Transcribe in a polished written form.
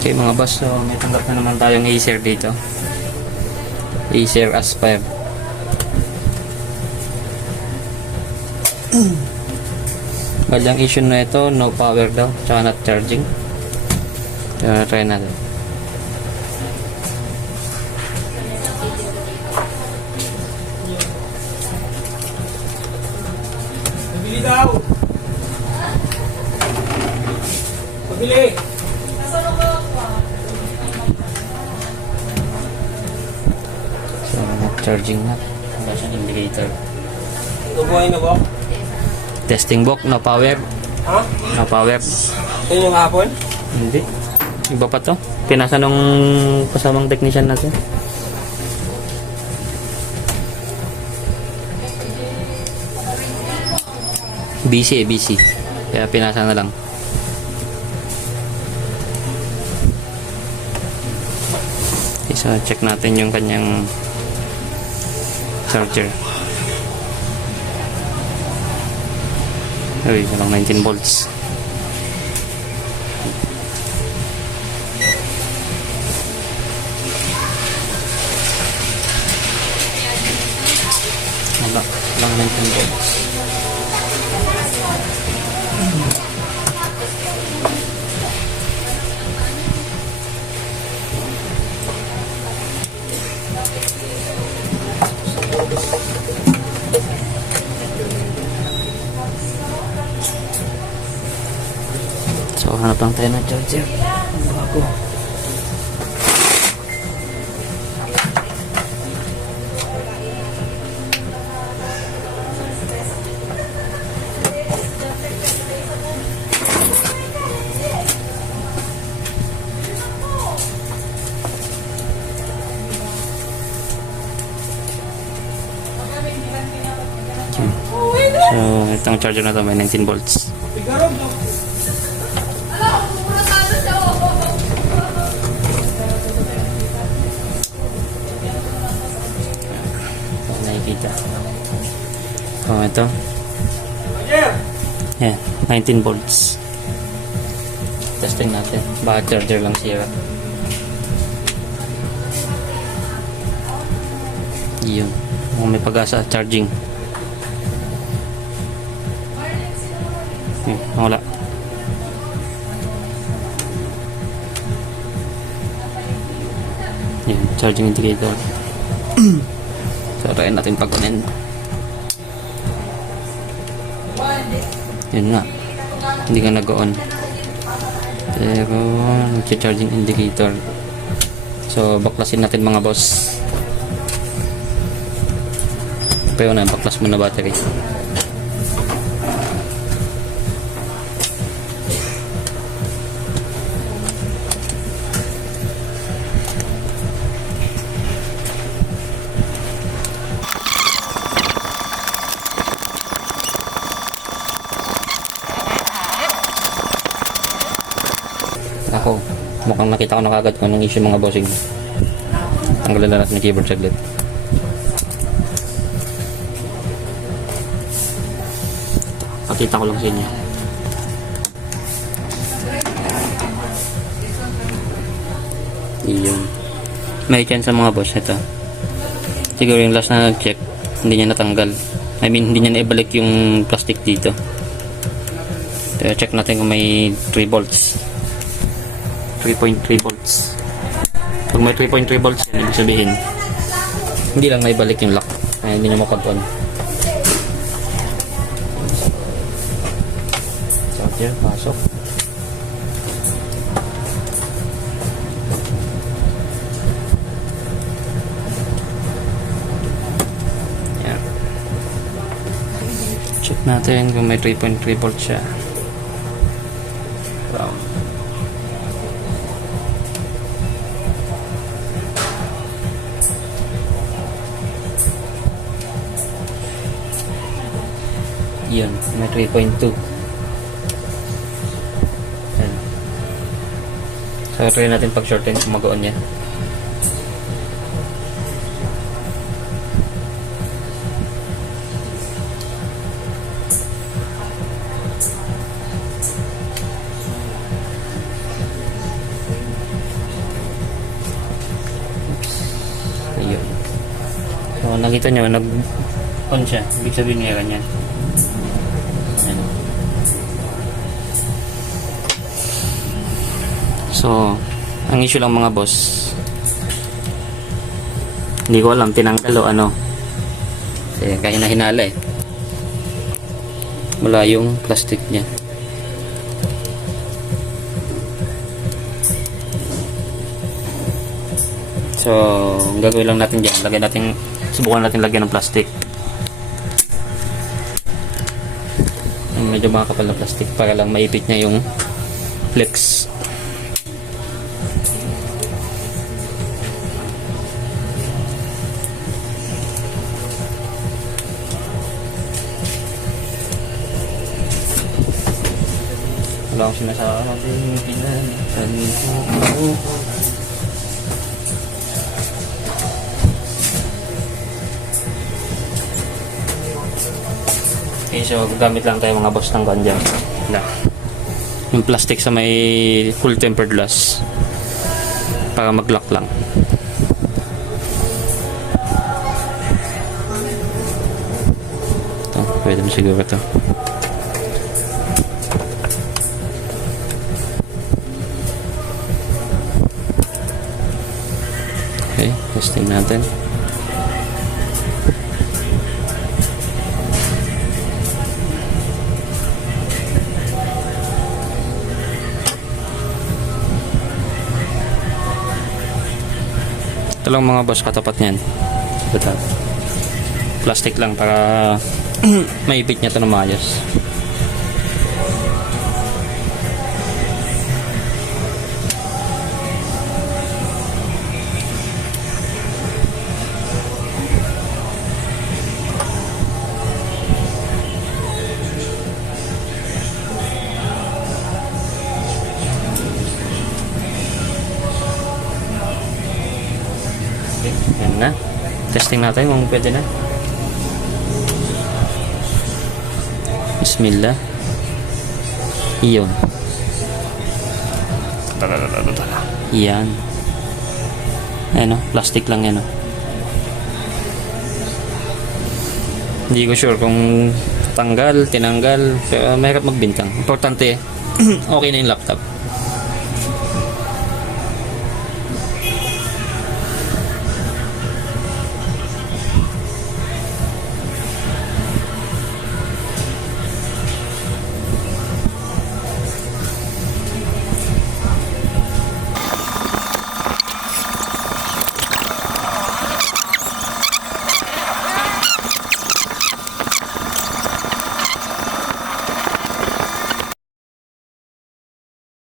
Okay mga boss, so may tanggap na naman tayong Acer dito. Acer Aspire. Bali ang issue na ito, no power daw, tsaka not charging. Kaya try natin. Pabili daw! Pabili! So not charging na. Wala siyang indicator. Tubuhay na ba? Testing book, no power. Ha? No power. Ito yung hapon? Hindi. Iba pa to. Pinasa nung kasamang technician natin. Busy. Kaya pinasa na lang. Okay, so check natin yung kanyang charger. Uy, walang 19 volts. Walang 19 volts. So, hanap lang tayo ng charger. Bago. So, itong charger na to may 19 volts. Nakikita. So, ito. Yeah, 19 volts. Testing natin. Baka charger lang sira. Yun. May pag-asa charging. Wala. Yan, charging indicator. So, try natin pag-on. Yun nga. Hindi ka nag-on. Pero, nag-charging indicator. So, baklasin natin mga boss. Pero na, baklas mo na battery. Ako, mukhang nakita ko na kagad kung anong issue mga bossing. Tanggalan na natin yung keyboard saglit. Pakita ko lang sa inyo. Iyon. May chance sa mga boss ito. Siguro yung last na nag-check, hindi niya natanggal. I mean, hindi niya naibalik yung plastic dito. Pero check natin kung may 3 volts. 3.3 volts. Pag may 3.3 volts yan, ibig sabihin hindi lang may balik yung lock, ay hindi nyo makapag-on. Charger, pasok. Yan. Check natin kung may 3.3 volts siya. Wow. Yun, may 3.2. Yan. So, try natin pag shorten kung mag-on yan. nakita nyo, nag-on siya. Ibig sabihin meron yan. Ayan. So, ang issue lang mga boss, hindi ko alam, tinanggal o ano. Kasi kaya na hinala eh. Wala yung plastic niya. So, ang gagawin lang natin dyan, subukan natin lagyan ng plastic. Medyo makakapal na plastic para lang maipit niya yung flex. Wala akong sinasabing pinalitan ko. Okay, so gamit lang tayo mga boss ng ganja na yung plastic sa may full tempered glass para mag-lock lang. Ito, pwede mo siguro ito. Okay, testing natin. Ito lang mga boss, katapat niyan. Ito. Plastic lang para maipit niya ito na maayos. Okay, yan na. Testing natin kung pwede na. Bismillah. Iyon. Yan. Ayan o, plastic lang yan o. Hindi ko sure kung tinanggal, pero mahirap magbintang. Importante, okay na yung laptop.